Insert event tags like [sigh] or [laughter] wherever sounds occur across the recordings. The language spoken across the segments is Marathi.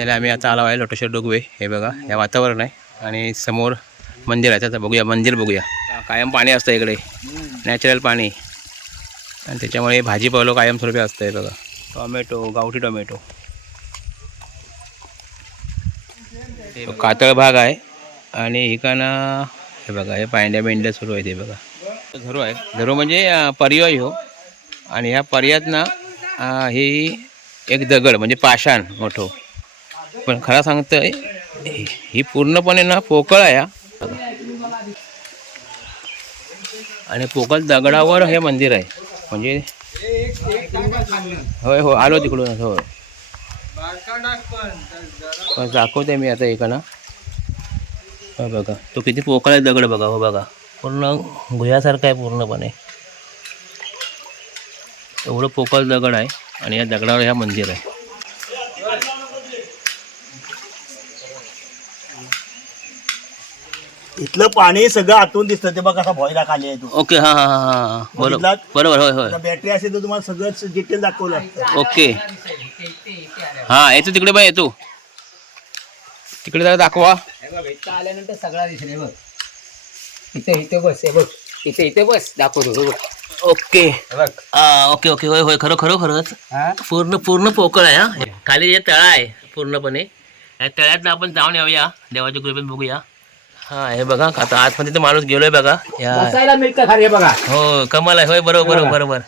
फायनली आम्ही आता आलो आहे लोटेश्वर डोगवे. हे बघा हे वातावरण आहे. आणि समोर मंदिर आहे त्याचं बघूया मंदिर बघूया. कायम पाणी असतं इकडे. नॅचरल पाणी. आणि त्याच्यामुळे भाजीपालो कायमस्वरूपी असतं हे बघा. टोमॅटो गावठी टोमॅटो. कातळ भाग आहे. आणि इकडनं हे बघा हे पांड्या बेंड्या सुरू आहे ते बघा. धरू आहे. धरू म्हणजे पर्याय हो. आणि ह्या पर्यातनं ही एक दगड म्हणजे पाषाण मोठं. पण खरं सांगतंय ही- ही पूर्णपणे ना पोकळ आहे हा. आणि पोकळ दगडावर हे मंदिर आहे. म्हणजे होय हो आलो तिकडून हो पण दाखवते मी आता एका ना हो बघा. तो किती पोकळ आहे दगड बघा हो बघा. पूर्ण गुह्यासारखं आहे पूर्णपणे. एवढं पोकळ दगड आहे आणि या दगडावर ह्या मंदिर आहे. इथलं पाणी सगळं आतून दिसतं. ते बघा कसा भॉयला खाली आहे तो. ओके हां हां हां हां बरोबर बघितलात? बरोबर होय होय. बॅटरी असेल तर तुम्हाला सगळंच डिटेल दाखवलं असतं. ओके. हां येतो तिकडे बघ येतो. तिकडे जरा दाखवा. इथं आल्यानंतर सगळा दिसेल बघ. इथे इथे बस हे बघ. इथे इथे बस. दाखवतो हे बघ. ओके. हे बघ. आ, ओके ओके होय होय. खरं खरं खरंच. हा? पूर्ण पूर्ण पोकळ आहे हा. खाली जे तळा आहे पूर्णपणे. या तळ्यात आपण जाऊन येऊया. देवाच्या कृपेत बघूया. हा हे बघा आता आतमध्ये तर माणूस गेलोय बघा. या हे बघा? हो कमाल आहे. होय बरोबर बरोबर बरोबर.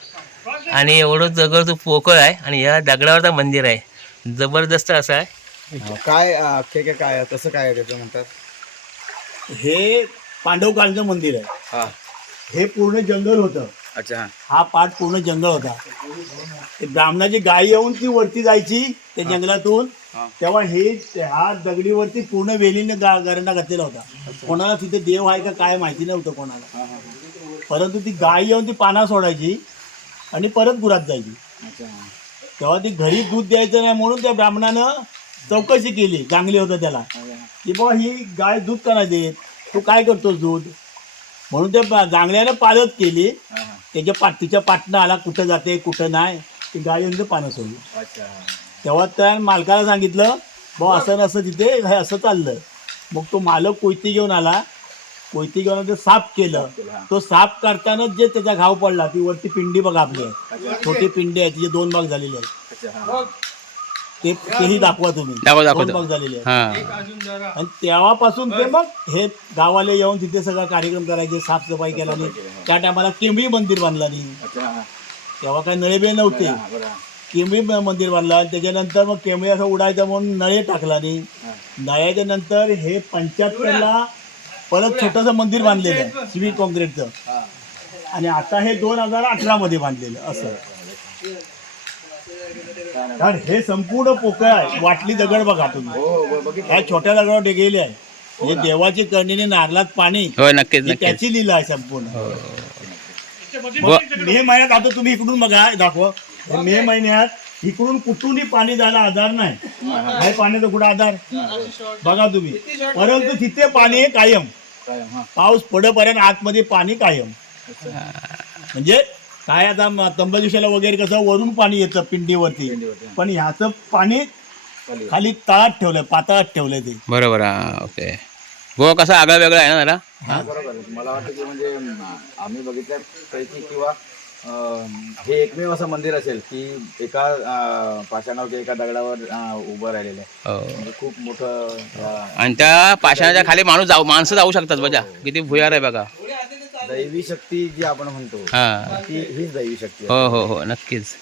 आणि एवढं दगड तो पोकळ आहे आणि या दगडावर तर मंदिर आहे. जबरदस्त असं आहे. काय अख्खे काय काय कसं काय आहे त्याचं म्हणतात? हे पांडवकाळचं मंदिर आहे. हा. हे पूर्ण जंगल होतं. अच्छा हा. पाठ पूर्ण जंगल होता. ते ब्राह्मणाची गाय येऊन ती वरती जायची त्या जंगलातून तेव्हा हे हा दगडीवरती पूर्ण वेलीने गरंडा घातलेला होता. कोणाला तिथे देव आहे का काय माहिती नव्हतं कोणाला. परंतु ती गाय येऊन ती पाना सोडायची आणि परत गुरात जायची. तेव्हा ती घरी दूध द्यायचं नाही म्हणून त्या ब्राह्मणानं चौकशी केली चांगली होतं त्याला. की बाबा ही गाय दूध का नाही देत? तू काय करतोस दूध? म्हणून त्या जांगल्यानं पालत केली. त्याच्या पाठ तिच्या पाटणं आला कुठं जाते कुठं नाही. ती गाय येऊन पानं सोडली. अच्छा. तेव्हा त्या मालकाला सांगितलं भाऊ असं नसं तिथे हे असं चाललं. मग तो मालक कोयती घेऊन आला. कोयती घेऊन ते साफ केलं. तो साफ करतानाच जे त्याचा घाव पडला ती वरती पिंडी बघा आपली. आहे. छोटी पिंडी आहे तिचे दोन भाग झालेले आहेत. अच्छा ते तेही दाखवा तुम्ही. दाखवा, दाखवा. दोन भाग झालेले आहेत. हां. आणि तेव्हापासून ते मग हे गावाला येऊन तिथे सगळा कार्यक्रम करायचे साफसफाई केला नाही त्या टायमाला केंबळी मंदिर बांधला नाही. अच्छा तेव्हा काही नळेबे नव्हते. हा, म- मंदिर बांधला. आणि त्याच्यानंतर मग केंबळी असं उडायचं म्हणून नळे टाकला नाही नळ्याच्या नंतर हे पंच्याहत्तरला परत छोटंसं मंदिर बांधलेलं आहे सिव्हिल कॉन्क्रीटचं. हा. आणि आता हे दोन हजार अठरामध्ये बांधलेलं असं. कारण हे संपूर्ण पोकळ आहे वाटली दगड बघा तुम्ही. हो हो, ह्या छोट्या दगडावर गेले आहे. म्हणजे देवाची करणीने नारलात पाणी होय नक्कीच ही नक्कीच. त्याची लीला आहे संपूर्ण. मे महिन्यात आता तुम्ही इकडून बघा दाखवा. हे मे महिन्यात इकडून कुठूनही पाणी जायला आधार नाही. नाही पाण्याचा कुठं आधार? बघा तुम्ही. परंतु तिथे पाणी कायम. काय हा पाऊस पडेपर्यंत आतमध्ये पाणी कायम. म्हणजे काय आता त्र्यंबकेश्वरला वगैरे कसं वरून पाणी येतं पिंडीवरती. पण ह्याचं पाणी खाली तळात ठेवलंय पाताळात ठेवलंय ते. बरोबर हा ओके. गोवा कसा आगळा वेगळा आहे ना जरा? हा? बरोबर. आहे. मला वाटतं की म्हणजे आम्ही बघितल्यापैकी किंवा हे एकमेव असं मंदिर असेल की एका पाषाणावर किंवा एका दगडावर उभं राहिलेलं आहे. हो. म्हणजे खूप मोठं आणि त्या पाषाणाच्या खाली माणूस जाऊ माणसं जाऊ शकतात बघा. किती भुयार आहे बघा. दैवी शक्ती जी आपण म्हणतो हा. ती हीच दैवी शक्ती. हो हो हो नक्कीच.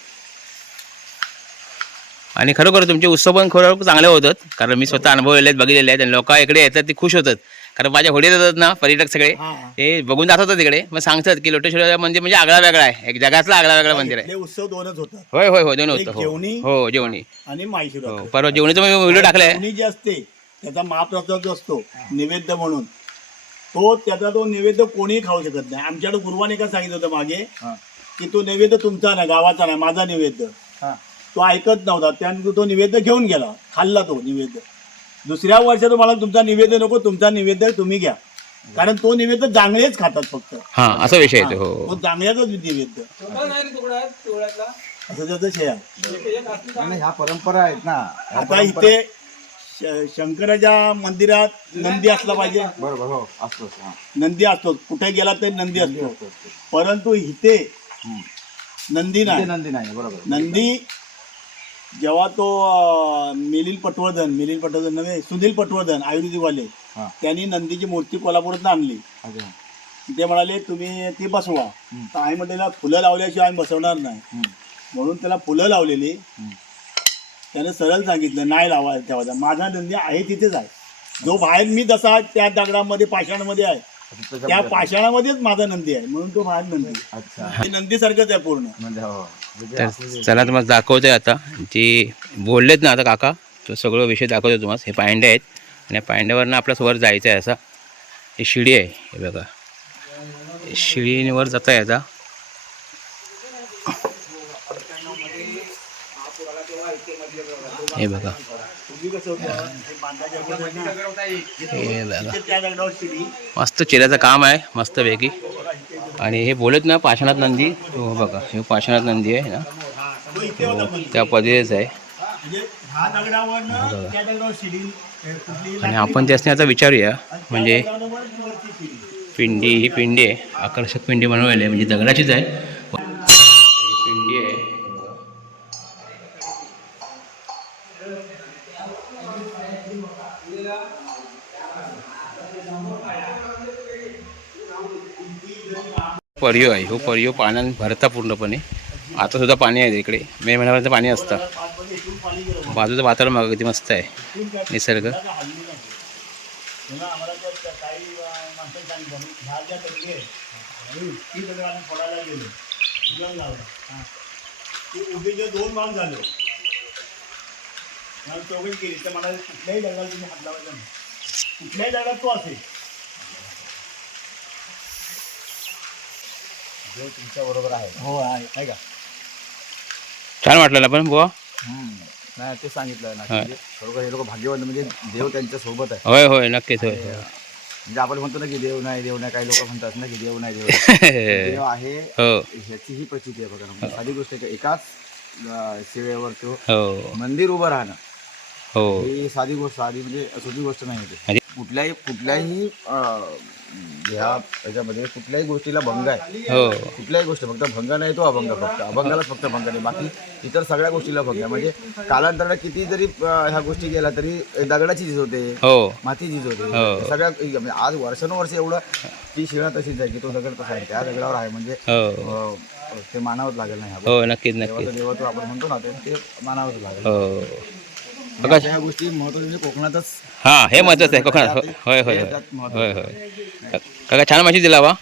आणि खरोखर तुमचे उत्सव पण खरोखर चांगले होतात कारण मी स्वतः अनुभवलेले आहेत बघितलेले आहेत आणि लोक इकडे येतात ते खुश होतात. कारण माझ्या होडीत येतात ना पर्यटक सगळे. हा. ते बघून जातात तिकडे. मग सांगतात की लोटेश्वर मंदिर म्हणजे आगळा वेगळा आहे. एक जगातला आगळा वेगळा मंदिर आहे. उत्सव दोनच होतात. होय होय होय दोन होतं जेवणी. हो हो जेवणी. आणि माहिती हो परवा जेवणीचा मी व्हिडिओ टाकलाय. जेवणी जे असते त्याचा महाप्रसाद जो असतो नैवेद्य म्हणून तो त्याचा तो नैवेद्य कोणीही खाऊ शकत नाही. आमच्याकडे गुरुवाने का सांगितलं होतं मागे. की तो नैवेद्य तुमचा नाही गावाचा नाही माझा नैवेद्य. तो ऐकत नव्हता. त्यानंतर तो निवेद्य घेऊन गेला खाल्ला तो निवेद्य. दुसऱ्या वर्षात मला तुमचा निवेद्य नको तुमचा निवेद्य तुम्ही घ्या. कारण तो निवेद्य जांगळेच खातात फक्त. हा असा विषय येतो हो तो जांगळ्याचाच निवेद्य असं त्याचं ह्या परंपरा आहेत ना. ह्या आता परंपरा- इथे श- शंकराच्या मंदिरात नंदी असला पाहिजे. बरोबर हो असतो असतो, हा. नंदी असतो. कुठे गेला तरी नंदी असतो. परंतु इथे हम्म. नंदी इथे नाही. नंदी नाही बरोबर. नंदी जेव्हा तो अं, मिलिंद पटवर्धन मिलिंद पटवर्धन नव्हे सुनील पटवर्धन आयुर्वेदिकवाले हा. त्यांनी नंदीची मूर्ती कोल्हापुरात आणली. अच्छा ते म्हणाले तुम्ही ती बसवा. हम्म. तर आम्ही म्हटलेला फुलं लावल्याशिवाय आम्ही बसवणार नाही. हम्म. म्हणून त्याला फुलं लावलेली. हम्म. त्याने सरळ सांगितलं नाही लावा ठेवायचा माझा नंदी आहे तिथेच आहे. जो बाहेर मी जसा त्या दगडामध्ये पाषाणामध्ये आहे त्या पाषाणामध्येच माझा नंदी आहे म्हणून तो बाहेर नंदी अच्छा. हे नंदीसारखंच आहे पूर्ण. म्हणजे हो. म्हणजे तर चला तुम्हाला दाखवतोय आता. जे बोललेत ना आता काका तो सगळं विषय दाखवतो तुम्हाला. हे पांडे आहेत. आणि या पांड्यावरनं आपल्यास वर जायचं आहे असा. ही शिडी आहे हे बघा. शिडीवर जाता आहे आता. हे बघा. मस्त चिऱ्याचं काम आहे मस्तपैकी. आणि हे बोलत ना पाषाणात नंदी तो बघा हे पाषाणात नंदी आहे ना. तो इथे होता पण. त्या पद्धतीच आहे. म्हणजे आणि आपण त्यासने आता विचारूया म्हणजे पिंडी ही पिंडी आहे आकर्षक पिंडी बनवलेली आहे म्हणजे दगडाचीच आहे. परियो आहे. हो पर्यो हो पाण्याने भरता पूर्णपणे. आता सुद्धा पाणी आहे इकडे. मे महिन्यापर्यंत पाणी असतं. बाजूचं वातावरण मग अगदी मस्त आहे. निसर्ग. दोन भाग मला केली तर कुठल्याही जागा तुम्ही हात लावायचा नाही कुठल्याही तो असेल देव तुमच्या बरोबर आहे. हो आहे. आहे का? छान वाटलं ना पण बुवा? हम्म. नाही ते सांगितलं ना हा. खरोखर हे लोक भाग्यवान म्हणजे देव त्यांच्या सोबत आहे. होय होय नक्कीच होय. म्हणजे आपण म्हणतो ना की देव नाही देव नाही काही लोक म्हणतात ना की देव नाही देव [laughs] नाही. देव आहे हो. ह्याची ही प्रचिती आहे बघा ना. म्हणजे साधी गोष्ट आहे का एकाच अं, शिळेवर तो हो. मंदिर उभं राहणं. हो. ही साधी गोष्ट साधी म्हणजे सोपी गोष्ट नाही म्हणजे- कुठल्याही कुठल्याही अं, ह्या ह्याच्यामध्ये कुठल्याही गोष्टीला भंग आहे. हो. कुठल्याही गोष्ट फक्त भंग नाही तो अभंग फक्त. अभंगालाच फक्त भंग नाही. बाकी इतर सगळ्या गोष्टीला भंग आहे. म्हणजे कालांतराने किती जरी अं, ह्या गोष्टी गेल्या तरी दगडाची झीज होते हो. माती झीज होते. हो. सगळ्या म्हणजे आज वर्षानुवर्ष एवढं ती शिळा तशीच आहे की तो दगड तसा आहे. त्या दगडावर आहे. म्हणजे हो. अं, ते मानावंच लागेल नाही. हो नक्कीच नक्कीच. देवाचं देवत्व आपण म्हणतो ना ते ते मानावंच लागेल. हो. म्हणजे अशा ह्या गोष्टी महत्त्वाच्या म्हणजे कोकणातच हां हे महत्त्वाचं आहे. कोकणात. हो- होय होय होय. होय होय. काका छान माहिती दिला वा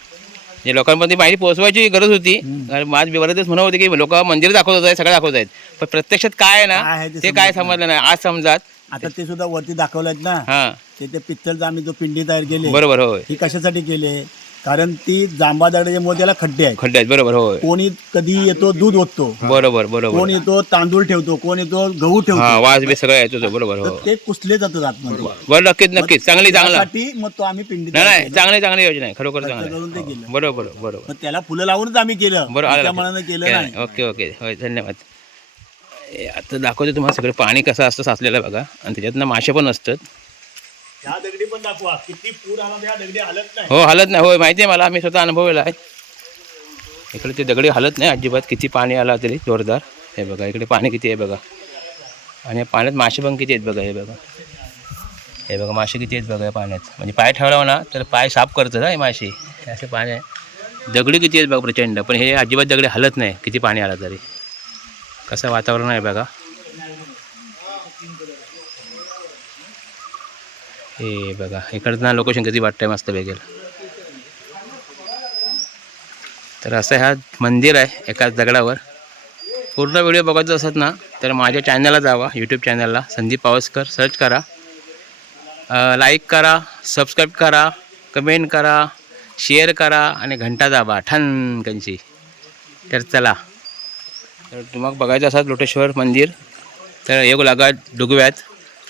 जे लोकांपर्यंत माहिती पोहोचवायची गरज होती. आणि माझ बरेच म्हणत होते की लोक मंदिर दाखवत आहेत सगळं दाखवत आहेत. पण प्रत्यक्षात काय आहे काय आहे ना ते ते काय समजलं नाही. आज समजात. आता ते सुद्धा वरती दाखवलेत ना. हां. ते ते पित्तलचा आम्ही जो पिंडी तयार केली बरोबर होय. ही कशासाठी केली कारण ती जांबा दगडाच्या त्याला खड्डे आहेत. खड्डे आहेत बरोबर होय. कोणी कधी येतो दूध ओततो. बरोबर बरोबर. कोण येतो तांदूळ ठेवतो कोण येतो गहू ठेवतो. हां वाज बी सगळं तो, बरोबर हो. ते कुसले जातात आतमध्ये. बरं नक्कीच नक्कीच. चांगली चांगला. त्यासाठी मग तो आम्ही पिंडी नाही चांगली चांगली योजना आहे खरोखर. चांगलं करून ते आहे. केलं. बरोबर बरोबर. मग त्याला फुलं लावूनच आम्ही केलं. बरं आलं. मनानं केलं केलं नाही नाही. Okay okay. होय धन्यवाद. ए, आता दाखवतो तुम्हाला सगळं. पाणी कसं असतं साचलेलं बघा. आणि त्याच्यातनं मासे पण असतात. ह्या दगडी पण दाखवा. किती पूर आला त्या दगडी हलत नाही. हो हलत नाही. होय माहिती आहे मला. मी स्वतः अनुभवलेला आहे. इकडे ते दगडी हलत नाही अजिबात. किती पाणी आला तरी जोरदार. हे बघा इकडे पाणी किती आहे बघा. आणि या पाण्यात मासे पण किती आहेत बघा हे बघा. हे बघा मासे किती आहेत बघा या पाण्यात. म्हणजे पाय ठेवला ना तर पाय साफ करतं हे मासे. असे पाणी आहे. दगडी किती आहेत बघा प्रचंड. पण हे अजिबात दगडी हलत नाही किती पाणी आलं तरी. कसं वातावरण आहे बघा. हे बघा इकडचं ना लोकेशन किती वाटतंय मस्त बघेल तर असं हा मंदिर आहे एकाच दगडावर. पूर्ण व्हिडिओ बघायचं असत ना तर माझ्या चॅनलला जावा यूट्यूब चॅनलला संदीप पावसकर सर्च करा. लाईक करा सबस्क्राईब करा कमेंट करा शेअर करा आणि घंटा दाबा ठन कंची. तर चला. तर तुम्हाला बघायचं असत लोटेश्वर मंदिर. तर एक लागा डुगव्यात.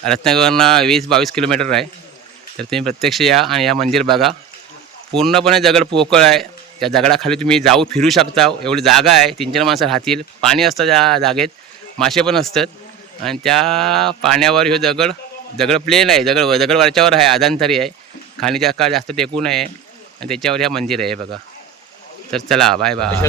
रत्नागिरीवरनं वीस बावीस किलोमीटर आहे. तर तुम्ही प्रत्यक्ष या आणि या मंदिर बघा. पूर्णपणे दगड पोकळ आहे. त्या दगडाखाली तुम्ही जाऊ फिरू शकता. एवढी जागा आहे. तीन चार माणसं राहतील. पाणी असतं त्या जागेत. मासे पण असतात. आणि त्या पाण्यावर हे दगड दगड प्लेन आहे. दगड दगड वरच्यावर आहे. आदांतरी आहे. खाणीच्या आकार जास्त टेकू नये. आणि त्याच्यावर ह्या मंदिर आहे बघा. तर चला बाय बाय